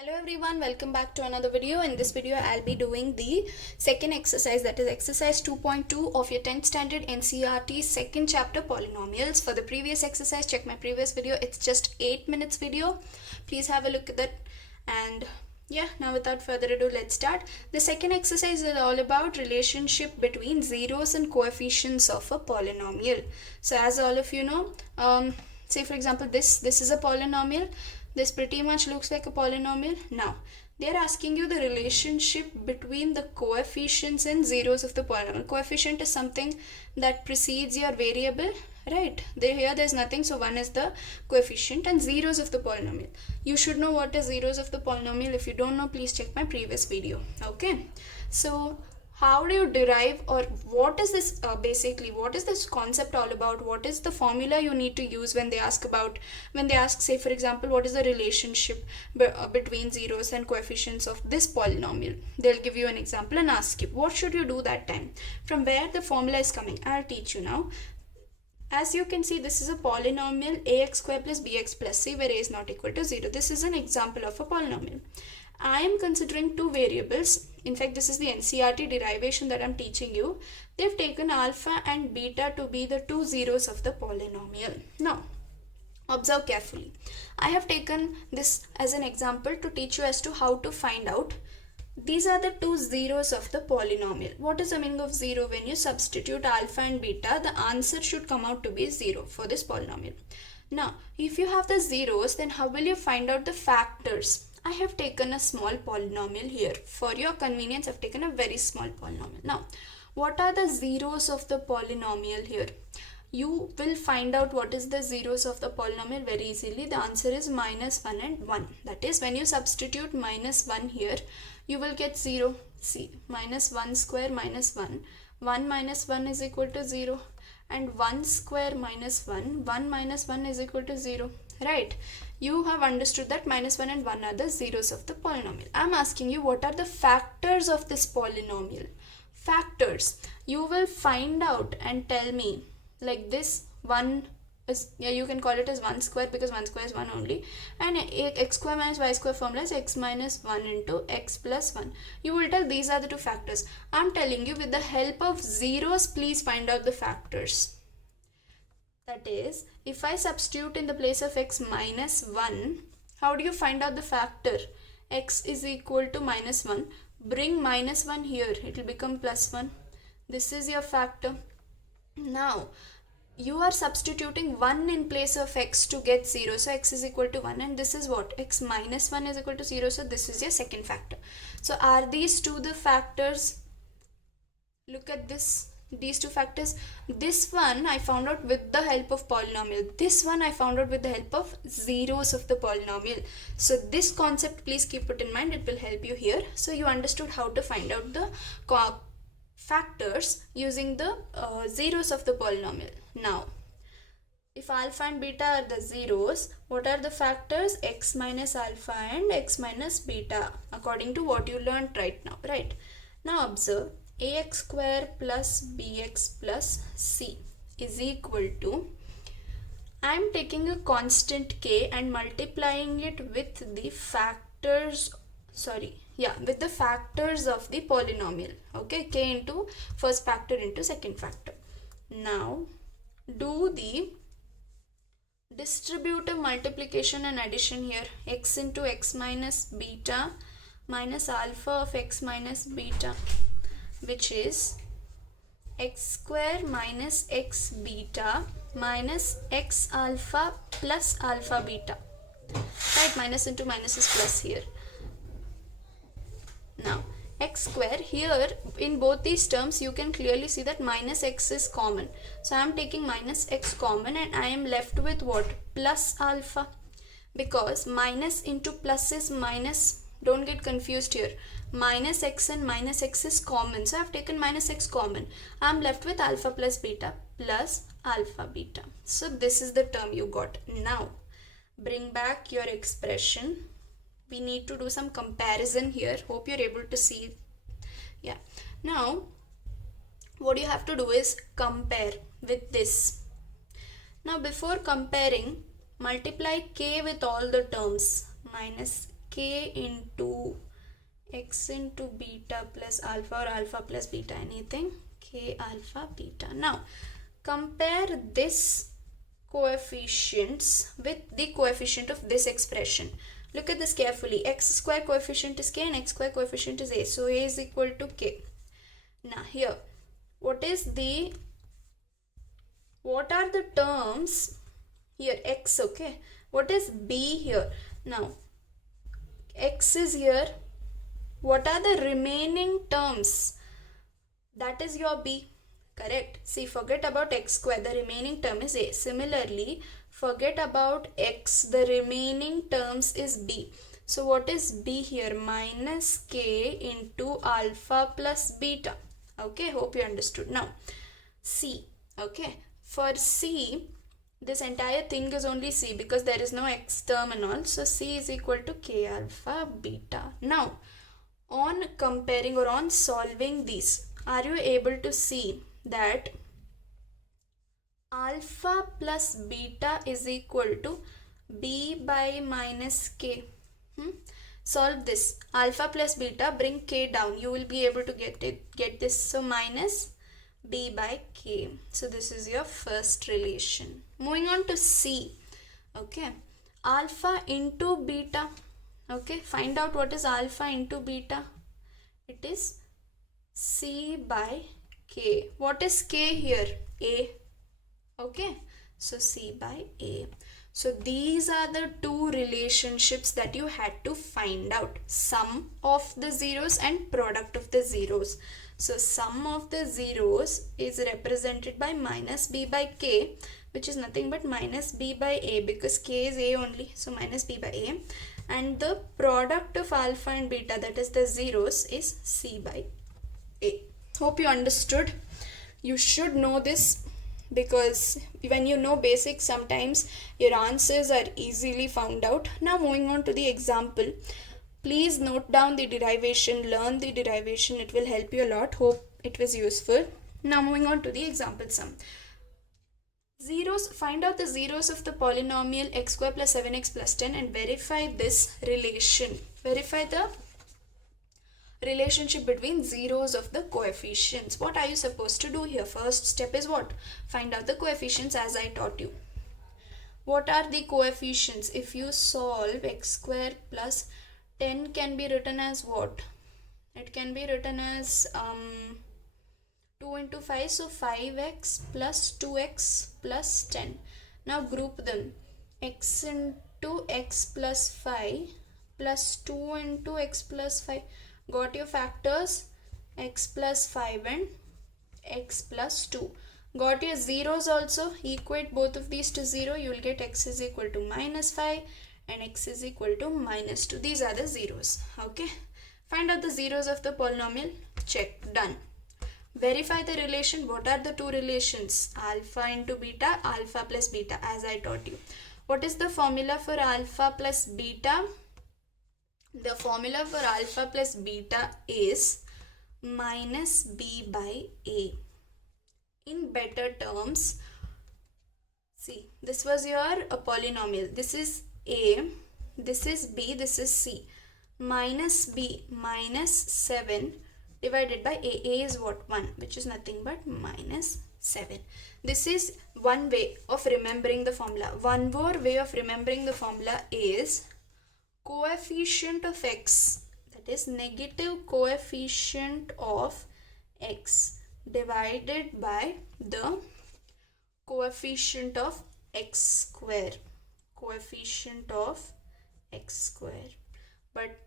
Hello everyone, welcome back to another video. In this video I'll be doing the second exercise, that is exercise 2.2 of your 10th standard NCERT second chapter polynomials. For the previous exercise, check my previous video. It's just 8 minutes video. Please have a look at that. And yeah, now without further ado, let's start. The second exercise is all about relationship between zeros and coefficients of a polynomial. So as all of you know, say for example this is a polynomial. This pretty much looks like a polynomial. Now, they are asking you the relationship between the coefficients and zeros of the polynomial. Coefficient is something that precedes your variable, right? Here there's nothing, so 1 is the coefficient, and zeros of the polynomial. You should know what is zeros of the polynomial. If you don't know, please check my previous video. Okay, so how do you derive, or what is this basically, what is this concept all about? What is the formula you need to use when they ask say for example, what is the relationship between zeros and coefficients of this polynomial? They'll give you an example and ask you, what should you do that time? From where the formula is coming, I'll teach you now. As you can see, this is a polynomial ax square plus bx plus c, where a is not equal to 0. This is an example of a polynomial. I am considering two variables. In fact, this is the NCERT derivation that I'm teaching you. They've taken alpha and beta to be the two zeros of the polynomial. Now, observe carefully. I have taken this as an example to teach you as to how to find out. These are the two zeros of the polynomial. What is the meaning of zero? When you substitute alpha and beta, the answer should come out to be 0 for this polynomial. Now, if you have the zeros, then how will you find out the factors? I have taken a small polynomial here. For your convenience, I've taken a very small polynomial. Now, what are the zeros of the polynomial here? You will find out what is the zeros of the polynomial very easily. The answer is minus 1 and 1. That is, when you substitute minus 1 here, you will get 0. See, minus 1 square minus 1. 1 minus 1 is equal to 0. And 1 square minus 1. 1 minus 1 is equal to 0. Right? You have understood that minus 1 and 1 are the zeros of the polynomial. I am asking you, what are the factors of this polynomial? Factors. You will find out and tell me, like this 1 is, yeah, you can call it as 1 square because 1 square is 1 only. And x square minus y square formula is x minus 1 into x plus 1. You will tell these are the two factors. I am telling you, with the help of zeros, please find out the factors. That is, if I substitute in the place of x minus 1, how do you find out the factor? X is equal to minus 1. Bring minus 1 here, it will become plus 1. This is your factor. Now, you are substituting 1 in place of x to get 0. So, x is equal to 1, and this is what? X minus 1 is equal to 0. So, this is your second factor. So, are these two the factors? Look at this. These two factors. This one I found out with the help of polynomial. This one I found out with the help of zeros of the polynomial. So this concept, please keep it in mind. It will help you here. So you understood how to find out the factors using the zeros of the polynomial. Now, if alpha and beta are the zeros, what are the factors? X minus alpha and x minus beta, according to what you learned right now, right? Now observe, ax square plus bx plus c is equal to, I am taking a constant k and multiplying it with the factors, with the factors of the polynomial. Okay, k into first factor into second factor. Now, do the distributive multiplication and addition here. X into x minus beta minus alpha of x minus beta, which is x square minus x beta minus x alpha plus alpha beta. Right, minus into minus is plus here. Now, x square here, in both these terms you can clearly see that minus x is common. So I am taking minus x common and I am left with what? Plus alpha. Because minus into plus is minus. Don't get confused here. Minus x and minus x is common. So I have taken minus x common. I am left with alpha plus beta plus alpha beta. So this is the term you got. Now, bring back your expression. We need to do some comparison here. Hope you're able to see. Yeah. Now, what you have to do is compare with this. Now, before comparing, multiply k with all the terms. Minus k into x into beta plus alpha or alpha plus beta, anything, k alpha beta. Now compare this coefficients with the coefficient of this expression. Look at this carefully. X square coefficient is k and x square coefficient is a. So a is equal to k. Now here, what are the terms here? X, okay. What is b here? Now x is here. What are the remaining terms? That is your b. Correct. See, forget about x square. The remaining term is a. Similarly, forget about x. The remaining terms is b. So what is b here? Minus k into alpha plus beta. Okay, hope you understood. Now c. Okay, for c, this entire thing is only c because there is no x term and all. So c is equal to k alpha beta. Now on comparing or on solving these, are you able to see that alpha plus beta is equal to b by minus k? Solve this. Alpha plus beta, bring k down. You will be able to get this. So minus b by k. So this is your first relation. Moving on to c. Okay. Alpha into beta. Okay. Find out what is alpha into beta. It is c by k. What is k here? A. Okay. So c by a. So these are the two relationships that you had to find out. Sum of the zeros and product of the zeros. So sum of the zeros is represented by minus b by k, which is nothing but minus b by a because k is a only. So minus b by a. And the product of alpha and beta, that is the zeros, is c by a. Hope you understood. You should know this because when you know basics, sometimes your answers are easily found out. Now moving on to the example. Please note down the derivation, learn the derivation. It will help you a lot. Hope it was useful. Now moving on to the example sum. Zeros, find out the zeros of the polynomial x square plus 7x plus 10 and verify this relation. Verify the relationship between zeros of the coefficients. What are you supposed to do here? First step is what? Find out the coefficients as I taught you. What are the coefficients? If you solve x square plus 10 can be written as what? It can be written as 2 into 5, so 5x plus 2x plus 10. Now group them. X into x plus 5 plus 2 into x plus 5. Got your factors? X plus 5 and x plus 2. Got your zeros also? Equate both of these to 0. You will get x is equal to minus 5 and x is equal to minus 2. These are the zeros. Okay. Find out the zeros of the polynomial. Check. Done. Verify the relation. What are the two relations? Alpha into beta, alpha plus beta, as I taught you. What is the formula for alpha plus beta? The formula for alpha plus beta is minus b by a. In better terms, see, this was your polynomial. This is a, this is b, this is c. Minus b, minus 7 divided by a. A is what? 1, which is nothing but minus 7. This is one way of remembering the formula. One more way of remembering the formula is coefficient of x, that is negative coefficient of x divided by the coefficient of x square. Coefficient of x square. But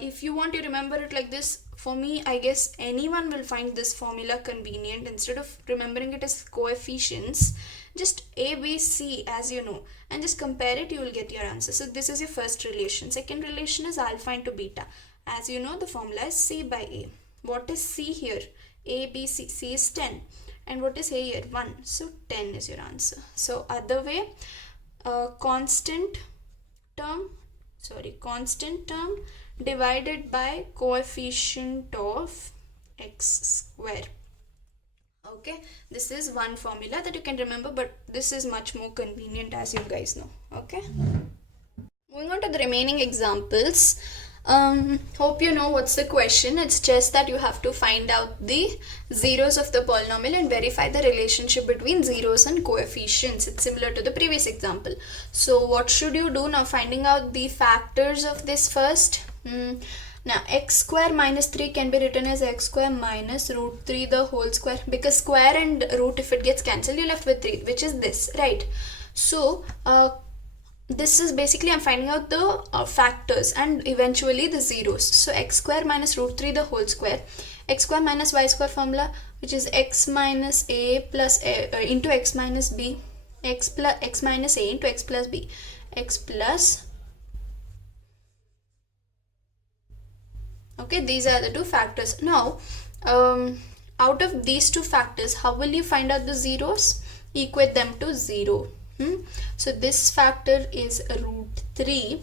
if you want to remember it like this, for me, I guess anyone will find this formula convenient. Instead of remembering it as coefficients, just a, b, c as you know, and just compare it, you will get your answer. So this is your first relation. Second relation is alpha into beta. As you know, the formula is c by a. What is c here? A, b, c. C is 10. And what is a here? 1. So 10 is your answer. So other way, constant term divided by coefficient of x square. Okay, this is one formula that you can remember, but this is much more convenient, as you guys know. Okay, Moving on to the remaining examples. Hope you know what's the question. It's just that you have to find out the zeros of the polynomial and verify the relationship between zeros and coefficients. It's similar to the previous example. So what should you do now? Finding out the factors of this first. Now x square minus 3 can be written as x square minus root 3 the whole square, because square and root, if it gets cancelled, you're left with 3, which is this, right? So this is basically I'm finding out the factors and eventually the zeros. So x square minus root 3 the whole square, x square minus y square formula, which is x minus a plus a into x minus b, x minus a into x plus b, x plus. Okay, these are the two factors. Now out of these two factors, how will you find out the zeros? Equate them to 0. So this factor is root 3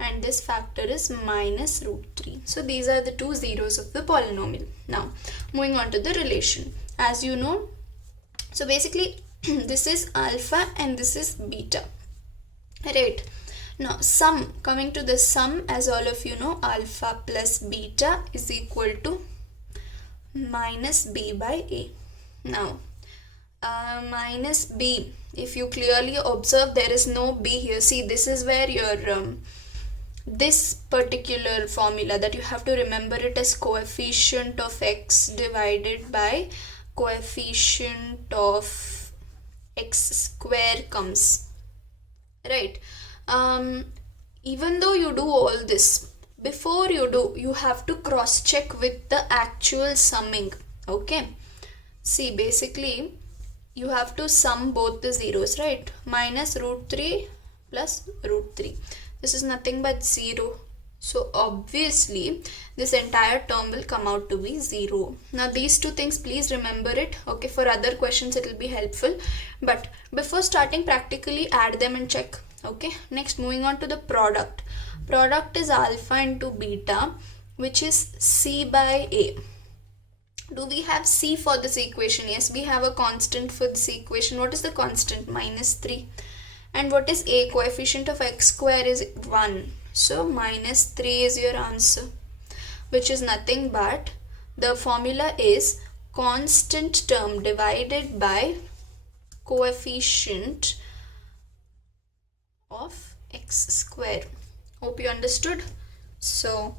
and this factor is minus root 3. So these are the two zeros of the polynomial. Now moving on to the relation. As you know, so basically this is alpha and this is beta, right? Now sum, coming to the sum, as all of you know, alpha plus beta is equal to minus b by a. Now minus b, if you clearly observe, there is no b here. See, this is where your this particular formula that you have to remember it as coefficient of x divided by coefficient of x square comes, right? Even though you do all this, before you do, you have to cross check with the actual summing. Okay, see, basically you have to sum both the zeros, right? Minus root 3 plus root 3. This is nothing but 0. So obviously this entire term will come out to be 0. Now these two things, please remember it. Okay, for other questions it will be helpful. But before starting, practically add them and check. Okay, next moving on to the product. Product is alpha into beta, which is c by a. Do we have c for this equation? Yes, we have a constant for this equation. What is the constant? Minus 3. And what is a? Coefficient of x square is 1. So minus 3 is your answer, which is nothing but the formula is constant term divided by coefficient of x square. Hope you understood. So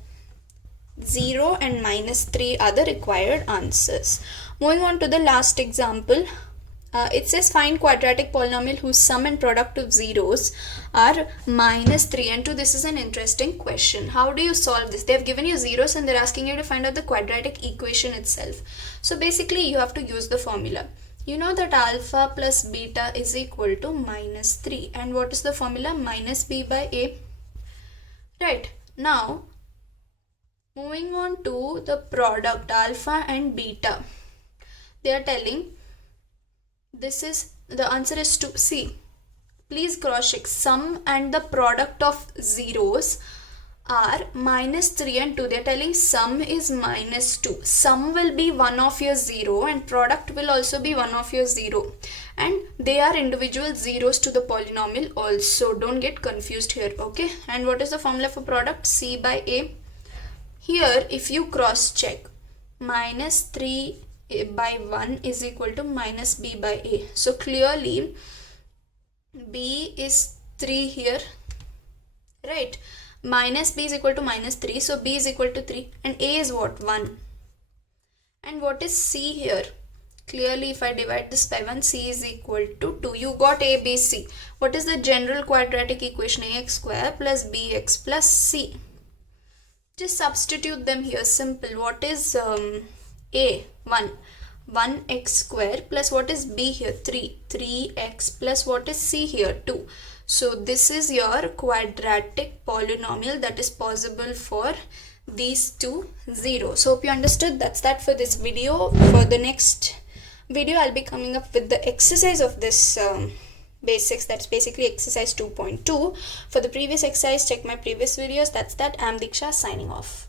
0 and minus 3 are the required answers. Moving on to the last example. It says find quadratic polynomial whose sum and product of zeros are minus 3 and 2. This is an interesting question. How do you solve this? They have given you zeros and they're asking you to find out the quadratic equation itself. So basically you have to use the formula. You know that alpha plus beta is equal to minus 3. And what is the formula? Minus b by a. Right. Now moving on to the product alpha and beta, they are telling this is, the answer is 2. See, please cross check. Sum and the product of zeros are minus 3 and 2. They are telling sum is minus 2. Sum will be one of your 0 and product will also be one of your 0. And they are individual zeros to the polynomial also. Don't get confused here, okay? And what is the formula for product? C by a. Here, if you cross check, minus 3 by 1 is equal to minus b by a. So clearly b is 3 here, right? Minus b is equal to minus 3. So b is equal to 3 and a is what? 1. And what is c here? Clearly if I divide this by 1, c is equal to 2. You got a, b, c. What is the general quadratic equation? Ax square plus bx plus c. Just substitute them here. Simple. What is a? 1. 1x square plus what is b here? 3. 3x plus what is c here? 2. So this is your quadratic polynomial that is possible for these two zeros. Hope you understood. That's that for this video. For the next video, I'll be coming up with the exercise of this basics. That's basically exercise 2.2. For the previous exercise, check my previous videos. That's that. I'm Diksha signing off.